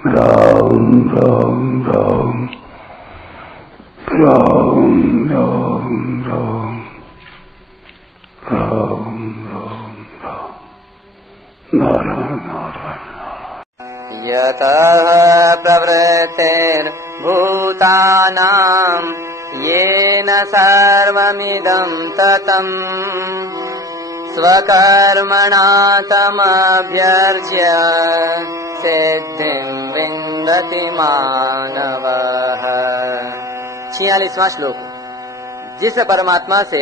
राम राम राम राम राम राम राम राम राम नारायण नारायण। यतः प्रवृत्तिर्भूतानां येन सर्वमिदं ततम् स्वकर्मणा तमभ्यर्च्य सिद्धिं विन्दति मानवः। 46वां श्लोक। जिस परमात्मा से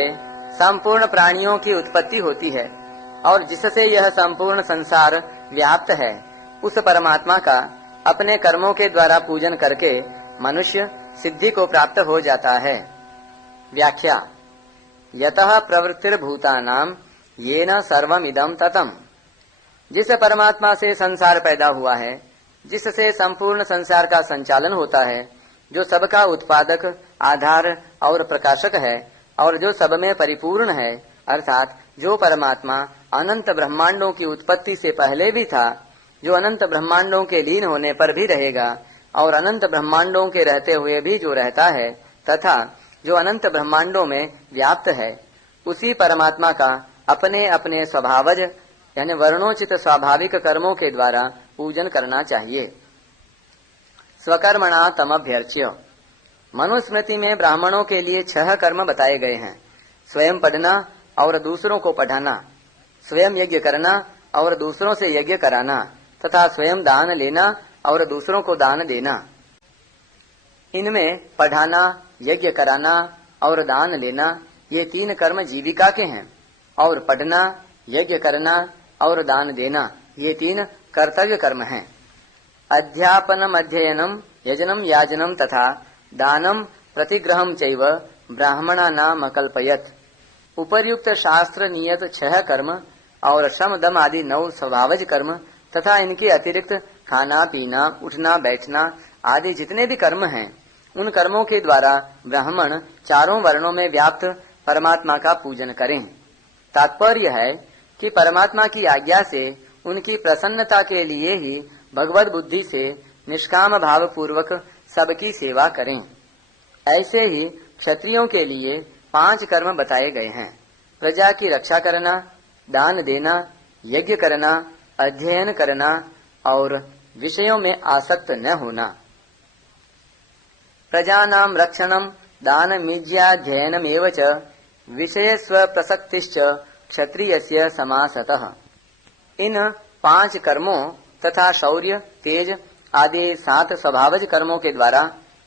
संपूर्ण प्राणियों की उत्पत्ति होती है और जिससे यह संपूर्ण संसार व्याप्त है, उस परमात्मा का अपने कर्मों के द्वारा पूजन करके मनुष्य सिद्धि को प्राप्त हो जाता है। व्याख्या। यतः प्रवृत्तिर्भूतानां येन सर्वमिदं ततम्। जिस परमात्मा से संसार पैदा हुआ है, जिससे संपूर्ण संसार का संचालन होता है, जो सबका उत्पादक, आधार और प्रकाशक है और जो सब में परिपूर्ण है, अर्थात जो परमात्मा अनंत ब्रह्मांडों की उत्पत्ति से पहले भी था, जो अनंत ब्रह्मांडों के लीन होने पर भी रहेगा और अनंत ब्रह्मांडों के रहते हुए भी जो रहता है तथा जो अनंत ब्रह्मांडों में व्याप्त है, उसी परमात्मा का अपने अपने स्वभावज यानी वर्णोचित स्वाभाविक कर्मों के द्वारा पूजन करना चाहिए। स्वकर्मणा तमभ्यर्च्य। मनुस्मृति में ब्राह्मणों के लिए 6 कर्म बताए गए हैं। स्वयं पढ़ना और दूसरों को पढ़ाना, स्वयं यज्ञ करना और दूसरों से यज्ञ कराना तथा स्वयं दान लेना और दूसरों को दान देना। इनमें पढ़ाना, यज्ञ कराना और दान लेना ये 3 कर्म जीविका के हैं और पढ़ना, यज्ञ करना और दान देना ये 3 कर्तव्य कर्म हैं। अध्यापनम अध्ययनम यजनम याजनम तथा दानम प्रतिग्रहम चैव ब्राह्मणानाम अकल्पयत्। उपर्युक्त शास्त्र नियत 6 कर्म और श्रम दम आदि 9 स्वभावज कर्म तथा इनके अतिरिक्त खाना पीना, उठना बैठना आदि जितने भी कर्म हैं, उन कर्मों के द्वारा ब्राह्मण 4 वर्णों में व्याप्त परमात्मा का पूजन करें। तात्पर्य है कि परमात्मा की आज्ञा से उनकी प्रसन्नता के लिए ही भगवत बुद्धि से निष्काम भाव पूर्वक सबकी सेवा करें। ऐसे ही क्षत्रियों के लिए 5 कर्म बताए गए हैं। प्रजा की रक्षा करना, दान देना, यज्ञ करना, अध्ययन करना और विषयों में आसक्त न होना। प्रजानां रक्षणं दानमीज्याध्ययनमेव च विषयस्व प्रसक्तिश्च क्षत्रियस्य समासतः। इन 5 कर्मों तथा शौर्य, तेज आदि 7 स्वभावज कर्मों के द्वारा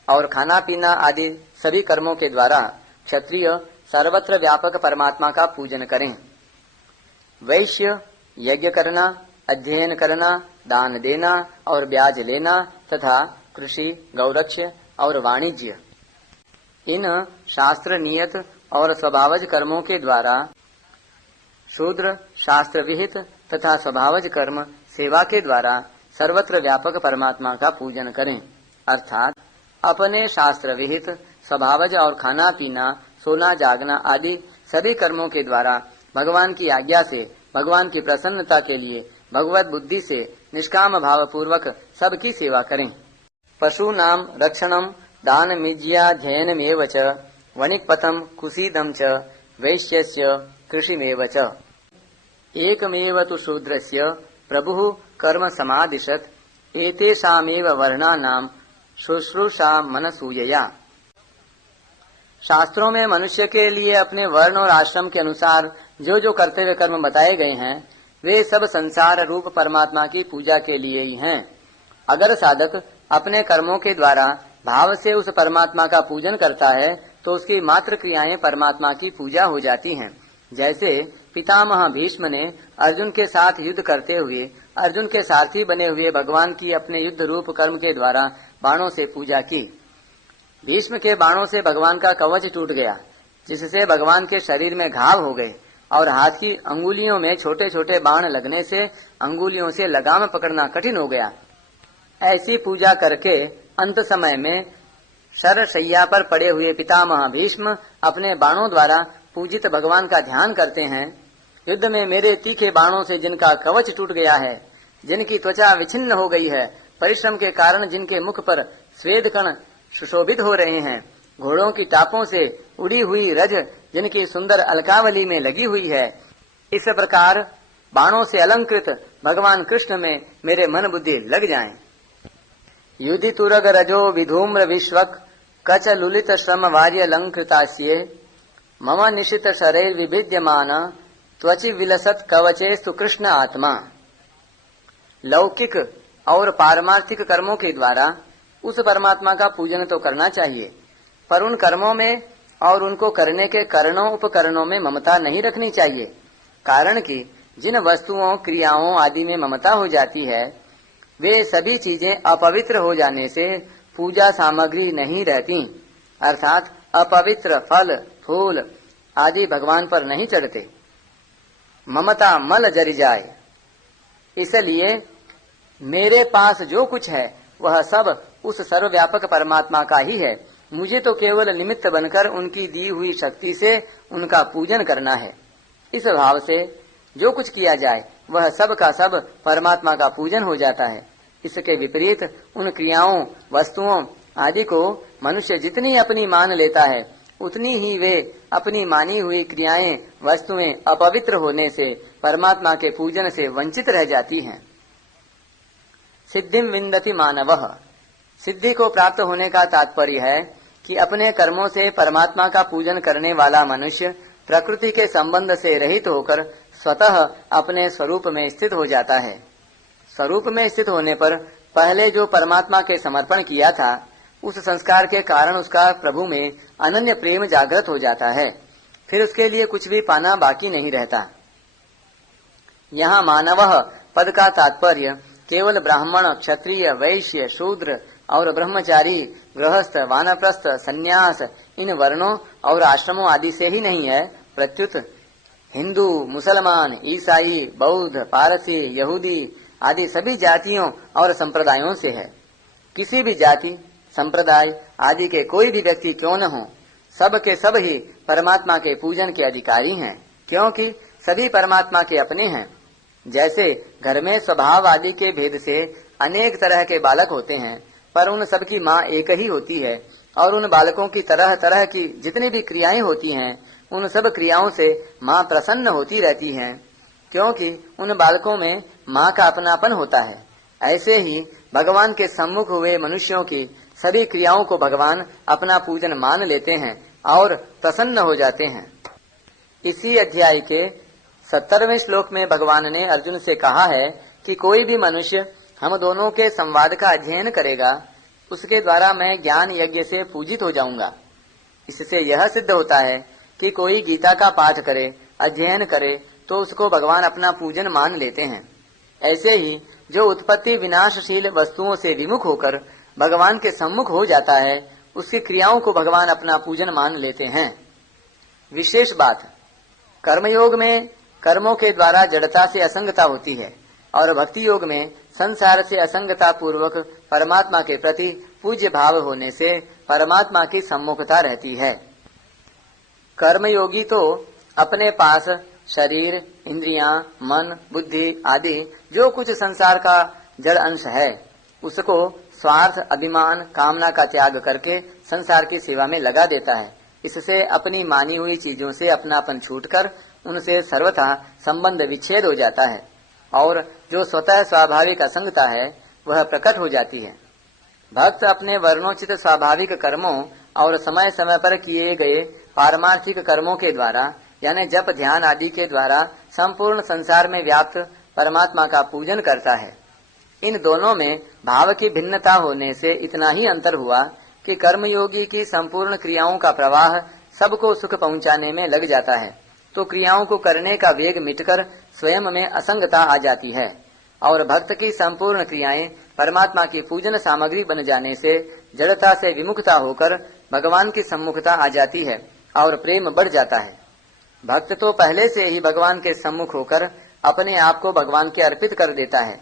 और खाना पीना आदि सभी कर्मों के द्वारा क्षत्रिय सर्वत्र व्यापक परमात्मा का पूजन करें। वैश्य यज्ञ करना, अध्ययन करना, दान देना और ब्याज लेना तथा कृषि, गौरक्ष्य और वाणिज्य इन शास्त्र नियत और स्वभावज कर्मों के द्वारा शूद्र शास्त्र विहित तथा स्वभावज कर्म सेवा के द्वारा सर्वत्र व्यापक परमात्मा का पूजन करें। अर्थात अपने शास्त्र विहित स्वभावज और खाना पीना, सोना जागना आदि सभी कर्मों के द्वारा भगवान की आज्ञा से भगवान की प्रसन्नता के लिए भगवत बुद्धि से निष्काम भाव पूर्वक सबकी सेवा करें। पशूनां रक्षणं दानमीज्याध्ययनमेव च वणिक्पथं कुसीदं च वैश्यस्य कृषिमेव च। एकमेव तु शूद्रस्य प्रभुः कर्म समादिशत् एतेषामेव वर्णानां शुश्रूषा मनसूयया। शास्त्रों में मनुष्य के लिए अपने वर्ण और आश्रम के अनुसार जो जो कर्तव्य कर्म बताए गए हैं, वे सब संसार रूप परमात्मा की पूजा के लिए ही हैं। अगर साधक अपने कर्मों के द्वारा भाव से उस परमात्मा का पूजन करता है तो उसकी मात्र क्रियाएं परमात्मा की पूजा हो जाती हैं। जैसे पितामह भीष्म ने अर्जुन के साथ युद्ध करते हुए अर्जुन के सारथी बने हुए भगवान की अपने युद्ध रूप कर्म के द्वारा बाणों से पूजा की। भीष्म के बाणों से भगवान का कवच टूट गया, जिससे भगवान के शरीर में घाव हो गए और हाथ की अंगुलियों में छोटे छोटे बाण लगने से अंगुलियों से लगाम पकड़ना कठिन हो गया। ऐसी पूजा करके अंत समय में शरशैया पर पड़े हुए पितामह भीष्म अपने बाणों द्वारा पूजित भगवान का ध्यान करते हैं। युद्ध में मेरे तीखे बाणों से जिनका कवच टूट गया है, जिनकी त्वचा विछिन्न हो गई है, परिश्रम के कारण जिनके मुख पर स्वेद कण सुशोभित हो रहे हैं, घोड़ों की टापों से उड़ी हुई रज जिनकी सुंदर अलकावली में लगी हुई है, इस प्रकार बाणों से अलंकृत भगवान कृष्ण में मेरे मन बुद्धि लग जाएं। युधि तुरग रजो विधूम्र विश्वक कच लुलित श्रम वार्य अलंकृतास्ये मम निशित शरीर विभिद्यमान त्वचि विलसत कवचे सुकृष्ण आत्मा। लौकिक और पारमार्थिक कर्मों के द्वारा उस परमात्मा का पूजन तो करना चाहिए, पर उन कर्मों में और उनको करने के कारणों उपकरणों में ममता नहीं रखनी चाहिए। कारण कि जिन वस्तुओं क्रियाओं आदि में ममता हो जाती है, वे सभी चीजें अपवित्र हो जाने से पूजा सामग्री नहीं रहती, अर्थात अपवित्र फल फूल आदि भगवान पर नहीं चढ़ते। ममता मल जरी जाए। इसलिए मेरे पास जो कुछ है वह सब उस सर्वव्यापक परमात्मा का ही है। मुझे तो केवल निमित्त बनकर उनकी दी हुई शक्ति से उनका पूजन करना है। इस भाव से जो कुछ किया जाए वह सब का सब परमात्मा का पूजन हो जाता है। इसके विपरीत उन क्रियाओं वस्तुओं आदि को मनुष्य जितनी अपनी मान लेता है, उतनी ही वे अपनी मानी हुई क्रियाएं वस्तुएं अपवित्र होने से परमात्मा के पूजन से वंचित रह जाती हैं। सिद्धिम विन्दति मानवः। सिद्धि को प्राप्त होने का तात्पर्य है कि अपने कर्मों से परमात्मा का पूजन करने वाला मनुष्य प्रकृति के संबंध से रहित होकर स्वतः अपने स्वरूप में स्थित हो जाता है। स्वरूप में स्थित होने पर पहले जो परमात्मा के समर्पण किया था, उस संस्कार के कारण उसका प्रभु में अनन्य प्रेम जागृत हो जाता है। फिर उसके लिए कुछ भी पाना बाकी नहीं रहता। यहाँ मानवः पद का तात्पर्य केवल ब्राह्मण, क्षत्रिय, वैश्य, शूद्र और ब्रह्मचारी, गृहस्थ, वानप्रस्थ, सन्यास इन वर्णों और आश्रमों आदि से ही नहीं है, प्रत्युत हिंदू, मुसलमान, ईसाई, बौद्ध, पारसी, यहूदी आदि सभी जातियों और संप्रदायों से है। किसी भी जाति संप्रदाय आदि के कोई भी व्यक्ति क्यों न हो, सब के सब ही परमात्मा के पूजन के अधिकारी हैं, क्योंकि सभी परमात्मा के अपने हैं। जैसे घर में स्वभाव आदि के भेद से अनेक तरह के बालक होते हैं, पर उन सब की माँ एक ही होती है, और उन बालकों की तरह तरह की जितनी भी क्रियाएं होती हैं, उन सब क्रियाओं से माँ प्रसन्न होती रहती हैं, क्योंकि उन बालकों में माँ का अपनापन होता है। ऐसे ही भगवान के सम्मुख हुए मनुष्यों की सभी क्रियाओं को भगवान अपना पूजन मान लेते हैं और प्रसन्न हो जाते हैं। इसी अध्याय के 70वें श्लोक में भगवान ने अर्जुन से कहा है कि कोई भी मनुष्य हम दोनों के संवाद का अध्ययन करेगा, उसके द्वारा मैं ज्ञान यज्ञ से पूजित हो जाऊंगा। इससे यह सिद्ध होता है कि कोई गीता का पाठ करे, अध्ययन करे, तो उसको भगवान अपना पूजन मान लेते हैं। ऐसे ही जो उत्पत्ति विनाशशील वस्तुओं से विमुख होकर भगवान के सम्मुख हो जाता है, उसकी क्रियाओं को भगवान अपना पूजन मान लेते हैं। विशेष बात, कर्मयोग में कर्मों के द्वारा जड़ता से असंगता होती है, और भक्ति योग में संसार से असंगता पूर्वक परमात्मा के प्रति पूज्य भाव होने से परमात्मा की सम्मुखता रहती है। कर्मयोगी तो अपने पास शरीर, इंद्रियां, मन, बुद्धि आदि जो कुछ संसार का जड़ अंश है, उसको स्वार्थ, अभिमान, कामना का त्याग करके संसार की सेवा में लगा देता है। इससे अपनी मानी हुई चीजों से अपनापन छूटकर उनसे सर्वथा संबंध विच्छेद हो जाता है, और जो स्वतः स्वाभाविक असंगता है वह प्रकट हो जाती है। भक्त अपने वर्णोचित स्वाभाविक कर्मों और समय समय पर किए गए पारमार्थिक कर्मों के द्वारा, यानी जप ध्यान आदि के द्वारा संपूर्ण संसार में व्याप्त परमात्मा का पूजन करता है। इन दोनों में भाव की भिन्नता होने से इतना ही अंतर हुआ कि कर्मयोगी की संपूर्ण क्रियाओं का प्रवाह सबको सुख पहुंचाने में लग जाता है, तो क्रियाओं को करने का वेग मिटकर स्वयं में असंगता आ जाती है, और भक्त की संपूर्ण क्रियाएं परमात्मा की पूजन सामग्री बन जाने से जड़ता से विमुखता होकर भगवान की सम्मुखता आ जाती है और प्रेम बढ़ जाता है। भक्त तो पहले से ही भगवान के सम्मुख होकर अपने आप को भगवान के अर्पित कर देता है।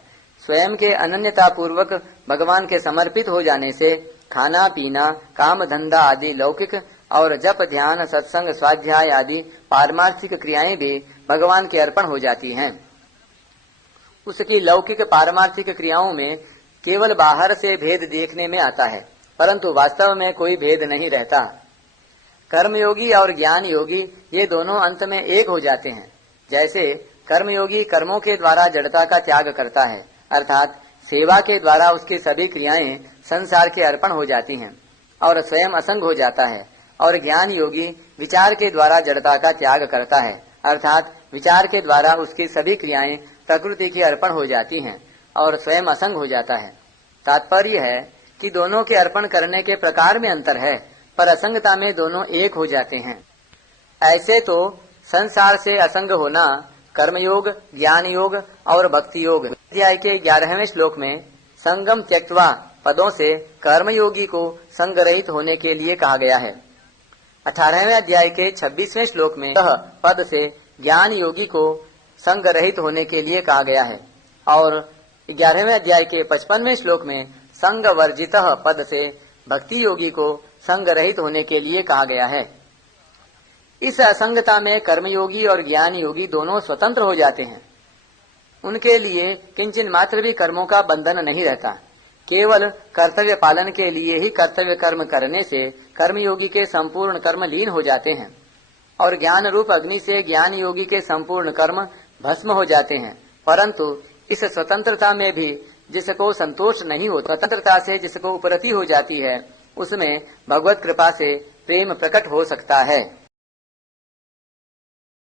स्वयं के अनन्यता पूर्वक भगवान के समर्पित हो जाने से खाना पीना, काम धंधा आदि लौकिक और जप ध्यान, सत्संग, स्वाध्याय आदि पारमार्थिक क्रियाएं भी भगवान के अर्पण हो जाती हैं। उसकी लौकिक पारमार्थिक क्रियाओं में केवल बाहर से भेद देखने में आता है, परंतु वास्तव में कोई भेद नहीं रहता। कर्मयोगी और ज्ञान योगी ये दोनों अंत में एक हो जाते हैं। जैसे कर्मयोगी कर्मों के द्वारा जड़ता का त्याग करता है, अर्थात सेवा के द्वारा उसकी सभी क्रियाएं संसार के अर्पण हो जाती हैं और स्वयं असंग हो जाता है, और ज्ञान योगी विचार के द्वारा जड़ता का त्याग करता है, अर्थात विचार के द्वारा उसकी सभी क्रियाएं प्रकृति के अर्पण हो जाती हैं और स्वयं असंग हो जाता है। तात्पर्य है कि दोनों के अर्पण करने के प्रकार में अंतर है, पर असंगता में दोनों एक हो जाते हैं। ऐसे तो संसार से असंग होना कर्मयोग, ज्ञान योग और भक्ति योग अध्याय के 11वें श्लोक में संगम त्यक्त्वा पदों से कर्मयोगी को संग रहित होने के लिए कहा गया है। 18वें अध्याय के 26वें श्लोक में यह पद से ज्ञान योगी को संग रहित होने के लिए कहा गया है, और 11वें अध्याय के 55वें श्लोक में संग वर्जित पद से भक्ति योगी को संग रहित होने के लिए कहा गया है। इस असंगता में कर्मयोगी और ज्ञान योगी दोनों स्वतंत्र हो जाते हैं। उनके लिए किंचन मात्र भी कर्मों का बंधन नहीं रहता। केवल कर्तव्य पालन के लिए ही कर्तव्य कर्म करने से कर्मयोगी के संपूर्ण कर्म लीन हो जाते हैं और ज्ञान रूप अग्नि से ज्ञान योगी के संपूर्ण कर्म भस्म हो जाते हैं। परंतु इस स्वतंत्रता में भी जिसको संतोष नहीं होता, स्वतंत्रता से जिसको उपरति हो जाती है, उसमें भगवत कृपा से प्रेम प्रकट हो सकता है।